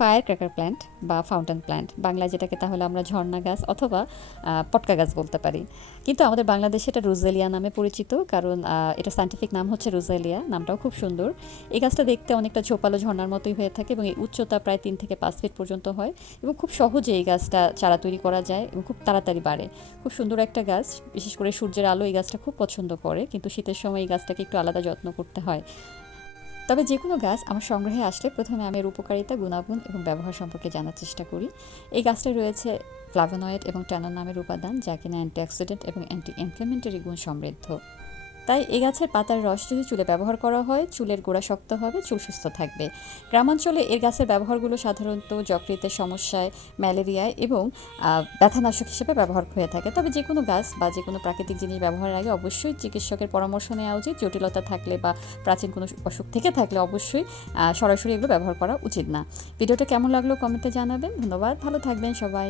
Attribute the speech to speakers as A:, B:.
A: Fire cracker plant বা fountain plant, বাংলায় যেটাকে তাহলে আমরা ঝর্ণা গাছ অথবা পটকা গাছ বলতে পারি। কিন্তু আমাদের বাংলাদেশে এটা রোজেলিয়া নামে পরিচিত, কারণ এটা সাইন্টিফিক নাম হচ্ছে রোজেলিয়া, নামটাও খুব সুন্দর। এই গাছটা দেখতে অনেকটা ঝোপালো ঝর্ণার মতোই হয়ে থাকে এবং এই উচ্চতা প্রায় তিন থেকে পাঁচ ফিট পর্যন্ত হয় এবং খুব সহজে এই গাছটা চারা তৈরি করা যায় এবং খুব তাড়াতাড়ি বাড়ে। খুব সুন্দর একটা গাছ, বিশেষ করে সূর্যের আলো এই গাছটা খুব পছন্দ করে, কিন্তু শীতের সময় এই গাছটাকে একটু আলাদা যত্ন করতে হয়। তবে যে কোনো গাছ আমার সংগ্রহে আসলে প্রথমে আমি এর উপকারিতা, গুণাগুণ এবং ব্যবহার সম্পর্কে জানার চেষ্টা করি। এই গাছটা রয়েছে ফ্লাভোনয়েড এবং ট্যানন নামের উপাদান, যা কিনা অ্যান্টি অ্যাক্সিডেন্ট এবং অ্যান্টি ইনফ্লামেন্টারি গুণ সমৃদ্ধ। তাই এই গাছের পাতার রস যদি চুলে ব্যবহার করা হয়, চুলের গোড়া শক্ত হবে, চুল সুস্থ থাকবে। গ্রামাঞ্চলে এর গাছের ব্যবহারগুলো সাধারণত যকৃতের সমস্যায়, ম্যালেরিয়ায় এবং ব্যথানাশক হিসেবে ব্যবহার হয়ে থাকে। তবে যে কোনো গাছ বা যে কোনো প্রাকৃতিক জিনিস ব্যবহারের আগে অবশ্যই চিকিৎসকের পরামর্শ নেওয়া উচিত। জটিলতা থাকলে বা প্রাচীন কোনো অসুখ থেকে থাকলে অবশ্যই সরাসরি এগুলো ব্যবহার করা উচিত না। ভিডিওটা কেমন লাগল কমেন্টে জানাবেন। ধন্যবাদ। ভালো থাকবেন সবাই।